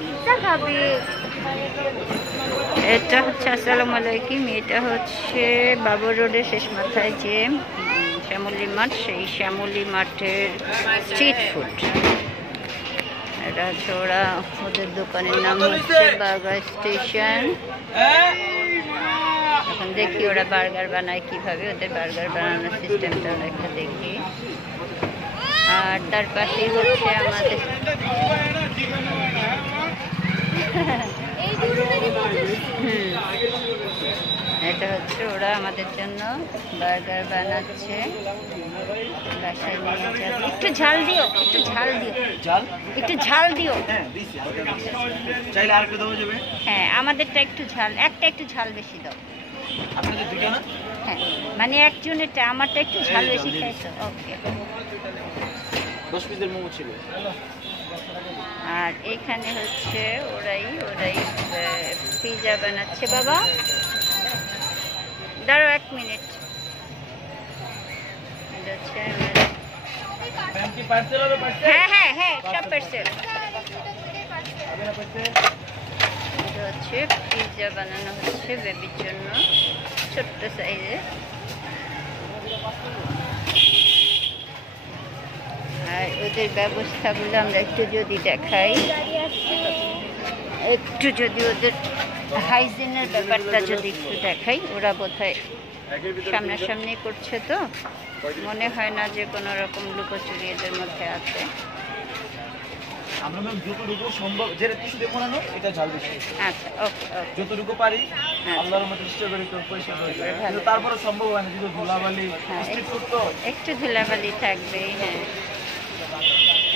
Pizza খাবে। এটা হচ্ছে আসসালামু আলাইকুম, এটা হচ্ছে বাবর রোডের শেষ মাথায় যে শ্যামলী মাঠ, সেই শ্যামলী মাঠের স্ট্রিট ফুড। এটা হচ্ছে ওরা, ওদের দোকানের নাম হচ্ছে বার্গার স্টেশন। এখন দেখি ওরা বার্গার বানায় কিভাবে, ওদের বার্গার বানানোর সিস্টেমটা একটা দেখি। আর তার পাশেই হচ্ছে আমাদের এটা হচ্ছে ওরা আমাদের জন্য বার্গার বানাচ্ছে, বাসায় নিয়ে যাবে। একটু ঝাল দিও, একটু ঝাল দিও, একটু ঝাল দিও। হ্যাঁ, আমাদেরটা একটু ঝাল, একটু ঝাল বেশি দাও। হ্যাঁ, মানে একজনেরটা, আমারটা একটু ঝাল বেশি খাইছো। ওকে। 10 পিসের মোমো ছিল। আর এখানে হচ্ছে ওরাই পিৎজা বানাচ্ছে। বাবা দাঁড়াও 1 মিনিট। হ্যাঁ হ্যাঁ হ্যাঁ, সব পার্সেল। এটা হচ্ছে পিৎজা বানানো হচ্ছে বেবির জন্য, ছোট্ট সাইজে। আর ওদের ব্যবস্থাগুলো আমরা একটু যদি দেখাই, একটু যদি ওদের হাইজিনের ব্যাপারটা যদি একটু দেখাই। ওরা বোধহয় সামনাসামনি করছে, তো মনে হয় না যে কোনো রকম লুকোচুরি এদের মধ্যে আছে। আমরা ম্যাম যতটুকু সম্ভব, যেটা কিছু দেখো না এটা ঝাল বেশি। আচ্ছা, ওকে ওকে, যতটুকু পারি আল্লাহর মতো চেষ্টা করি তো পয়সা করে, কিন্তু তারপরে সম্ভব হয় না, যেহেতু ধুলাবালি স্ট্রিট ফুড তো একটু ধুলাবালি থাকবেই। হ্যাঁ,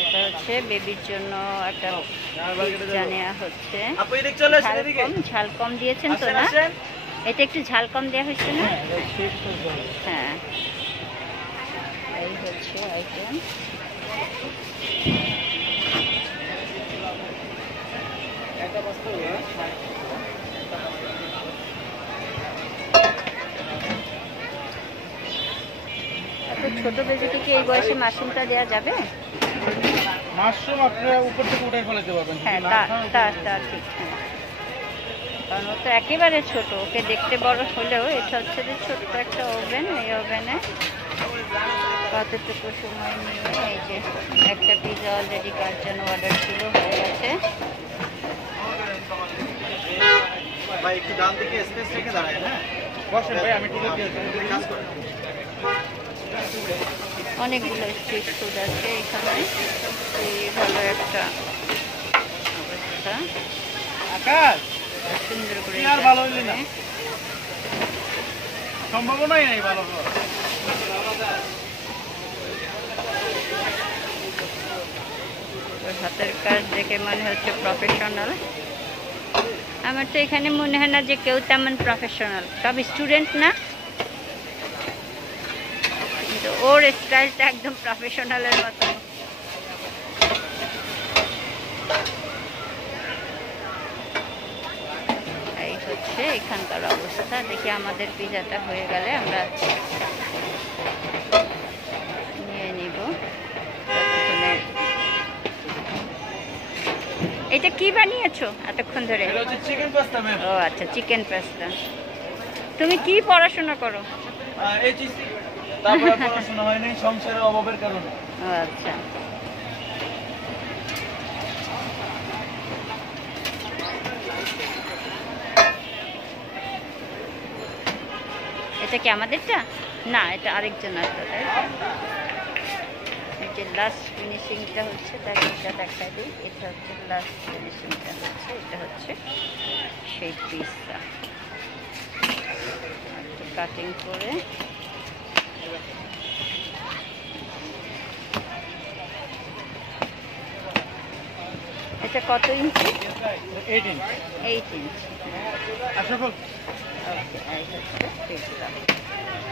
এটা হচ্ছে বেবির জন্য একটা পিৎজা নেওয়া হচ্ছে। ঝাল কম দিয়েছেন তো না? এটা একটু ঝাল কম দেওয়া হয়েছে না? হ্যাঁ, এই হচ্ছে আইটেম। এত ছোট বেবিকে কি এই বয়সে মাশরুমটা দেওয়া যাবে? মাশরুম আপনারা উপর থেকে উঠাই ফেলাতে পারবেন। হ্যাঁ, তা ঠিক। হ্যাঁ, কারণ ও তো একেবারে ছোট, ওকে দেখতে বড় হলেও এটা হচ্ছে যে ছোট্ট একটা ওভেন। এই ওভেনে কতটুকু সময় নিয়ে, এই যে একটা পিৎজা অলরেডি কার জন্য অর্ডার ছিল, হয়ে গেছে। ভাই একটু ডান দিকে স্পেস রেখে দাঁড়ায়। হ্যাঁ বসেন ভাই, আমি তুলে দিয়ে কাজ করি। অনেকগুলো স্ট্রিট ফুড আছে এখানে, এই ভালো একটা অবস্থা। আকাশ সুন্দর করে আর ভালো হইল না, সম্ভাবনাই নাই ভালো হওয়ার। হাতের কাজ দেখে মনে হচ্ছে প্রফেশনাল। আমার তো এখানে মনে হয় না যে কেউ তেমন প্রফেশনাল, সব স্টুডেন্ট না, কিন্তু ওর স্টাইলটা একদম প্রফেশনালের মতো। এই হচ্ছে এখানকার অবস্থা। দেখি আমাদের পিৎজাটা হয়ে গেলে আমরা নিয়ে নিব। এটা কি বানিয়েছো এতক্ষণ ধরে? এটা হচ্ছে চিকেন পাস্তা ম্যাম। ও আচ্ছা, চিকেন পাস্তা। তুমি কি পড়াশোনা করো? এইচএসসি, তারপরে পড়াশোনা হয়নি সংসারের অভাবের কারণে। ও আচ্ছা, এটা কি আমাদেরটা? না, এটা আরেকজন আসতো, তাই এই যে লাস্ট ফিনিশিংটা হচ্ছে, তাকে এটা দেখাই দিই। এটা হচ্ছে লাস্ট ফিনিশিংটা হচ্ছে, এটা হচ্ছে সেই পিসটা একটু কাটিং করে। এটা কত ইঞ্চি? 8 ইঞ্চ। 8 ইঞ্চি। আশরাফুল ওকে, এই হচ্ছে পিসটা।